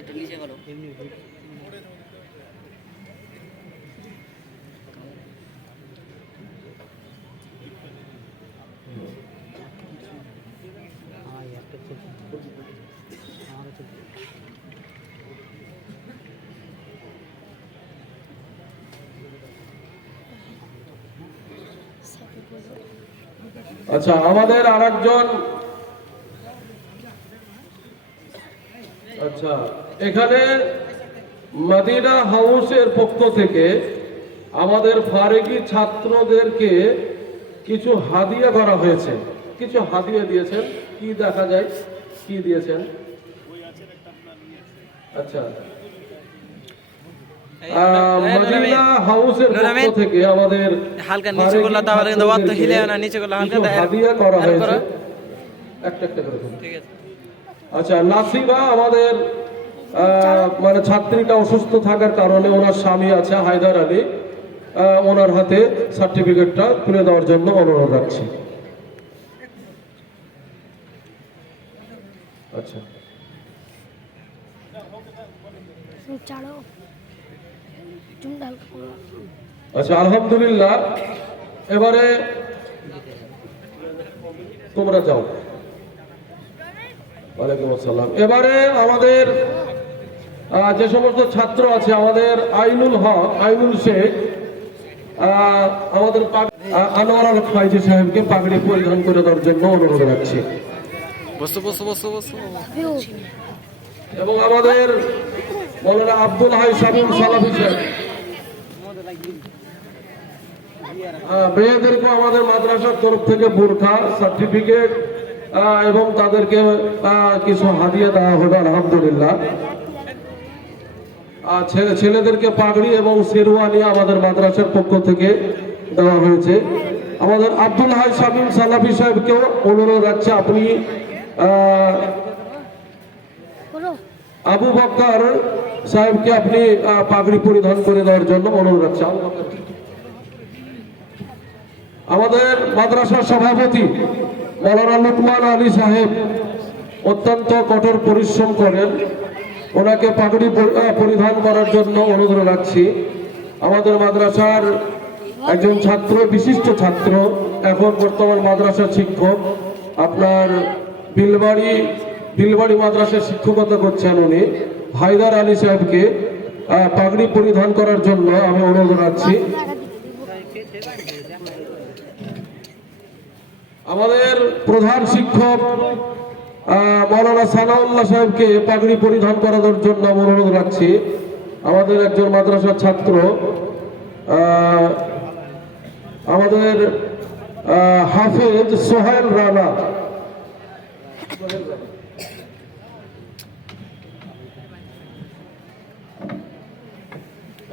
একটু নিচে করো আচ্ছা আমাদের আরেকজন আচ্ছা এখানে মদিনা হাউসের পক্ষ থেকে আমাদের ফারেকি ছাত্রদেরকে কিছু হাদিয়া করা হয়েছে। কিছু হাদিয়া দিয়েছেন। কি দেখা যায়? কি দিয়েছেন? আচ্ছা। মদিনা হাউসের পক্ষ থেকে আমাদের হালকা নিচে করলে তাহলে কিন্তু ওয়াত হিলে না, নিচে করলে হালকা হাদিয়া করা হয়েছে। একটা একটা করে ঠিক আছে। আচ্ছা নাসিবা আমাদের মানে ছাত্রীটা অসুস্থ থাকার কারণে ওনার স্বামী আছে হায়দার আলী। ওনার হাতে সার্টিফিকেটটা তুলে দেওয়ার জন্য অনুরোধ রাখছি। আচ্ছা। আচ্ছা আলহামদুলিল্লাহ। এবারে তোমরা যাও। ওয়ালাইকুম আসসালাম। এবারে আমাদের যে সমস্ত ছাত্র আছে আমাদের আইনুল হক আইনুল শেখ আমাদের আনোয়ার আল ফাইজি সাহেবকে পাগড়ি পরিধান করে দেওয়ার জন্য অনুরোধ রাখছি। বসো বসো বসো বসো। ভিউ এবং আমাদের মৌলানা আব্দুল হাই সাবিম সালাফি সাহেব। মেয়েদেরকে আমাদের মাদ্রাসার তরফ থেকে বোরখা সার্টিফিকেট এবং তাদেরকে কিছু হাদিয়া দেওয়া হলো, আলহামদুলিল্লাহ ছেলে ছেলেদেরকে পাগড়ি এবং শেরওয়ানি আমাদের মাদ্রাসার পক্ষ থেকে দেওয়া হয়েছে আমাদের আব্দুল হাই সাবিম সালাফি সাহেবকেও অনুরোধ রাখছে, আপনি আবু বক্কর সাহেবকে আপনি পাগড়ি পরিধান করে দেওয়ার জন্য অনুরোধ রাখছি। আমাদের মাদ্রাসার সভাপতি মৌলানা লুকমান আলী সাহেব অত্যন্ত কঠোর পরিশ্রম করেন। ওনাকে পাগড়ি পরিধান করার জন্য অনুরোধ রাখছি। আমাদের মাদ্রাসার একজন ছাত্র, বিশিষ্ট ছাত্র, এখন বর্তমান মাদ্রাসার শিক্ষক। আপনার বিলবাড়ি বিলবাড়ি মাদ্রাসায় শিক্ষকতা করছেন উনি। হায়দার আলী সাহেবকে পাগড়ি পরিধান করার জন্য আমি অনুরোধ রাখছি। আমাদের প্রধান শিক্ষক মৌলানা সানাউল্লাহ সাহেবকে পাগড়ি পরিধান করানোর জন্য আমি অনুরোধ রাখছি। আমাদের একজন মাদ্রাসার ছাত্র আমাদের হাফেজ সোহেল রানা।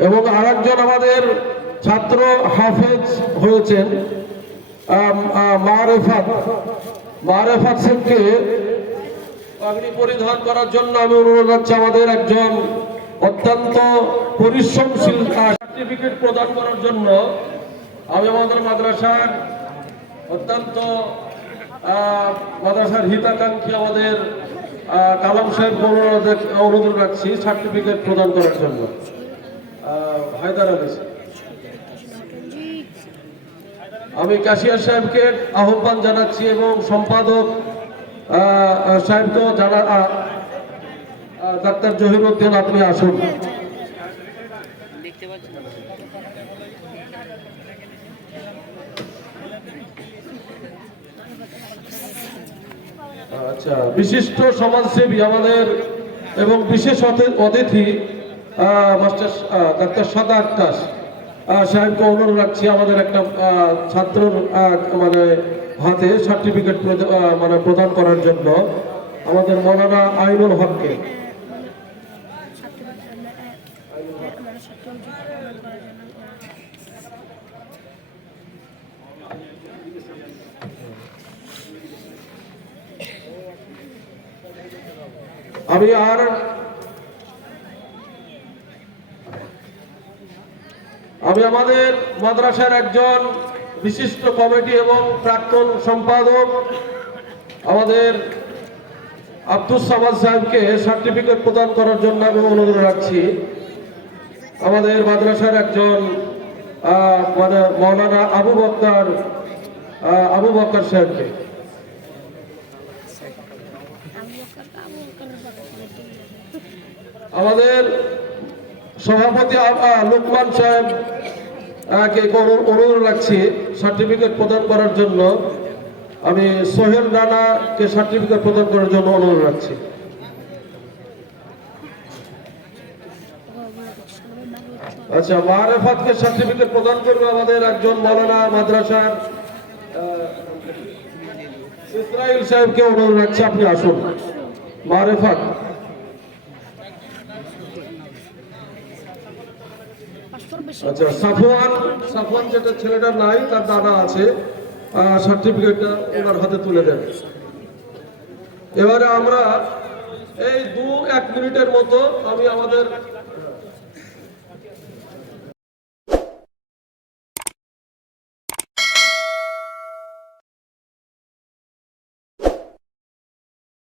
এবং আরেকজন আমাদের ছাত্র হাফেজ হয়েছেন পরিধান করার জন্য আমি অনুরোধ আমাদের একজন অত্যন্ত পরিশ্রমশীল সার্টিফিকেট প্রদান করার জন্য। আমি আমাদের মাদ্রাসার অত্যন্ত মাদ্রাসার হিতাকাঙ্ক্ষী আমাদের কালাম সাহেব অনুরোধ রাখছি সার্টিফিকেট প্রদান করার জন্য। হায়দার আলী সাহেব। আমি কাশিয়ার সাহেবকে আহ্বান জানাচ্ছি এবং সম্পাদক সাহেবকেও জানা ডাক্তার জহিরুদ্দিন আপনি আসুন। আচ্ছা বিশিষ্ট সমাজসেবী আমাদের এবং বিশেষ অতিথি মাস্টার ডাক্তার সাদা আক্কাশ আহ, সাহেবকে অনুরোধ রাখছি, আমাদের একটা ছাত্রর মানে হাতে সার্টিফিকেট মানে প্রদান করার জন্য আমাদের মৌলানা আইনুল হককে। আমি আর আমি আমাদের মাদ্রাসার একজন বিশিষ্ট কমিটি এবং প্রাক্তন সম্পাদক আমাদের আব্দুল সামাদ সাহেবকে সার্টিফিকেট প্রদান করার জন্য আমি অনুরোধ রাখছি আমাদের মাদ্রাসার একজন মানে মৌলানা আবু বক্কর আহ, আবু বক্কর সাহেবকে। আমাদের সভাপতি লোকমান সাহেব কে অনু- অনুরোধ রাখছি সার্টিফিকেট প্রদান করার জন্য। আমি সোহেল রানাকে সার্টিফিকেট প্রদান করার জন্য অনুরোধ রাখছি। আচ্ছা মারেফাতকে সার্টিফিকেট প্রদান করবে আমাদের একজন মৌলানা মাদ্রাসার আহ, ইসরাইল সাহেবকে অনুরোধ রাখছি আপনি আসুন। মারেফাত। আচ্ছা সাফওয়ান সাফওয়ান যেটা ছেলেটা নাই, তার দাদা আছে সার্টিফিকেটটা ওনার হাতে তুলে দেন এবারে আমরা এই দু এক মিনিটের মতো আমি আমাদের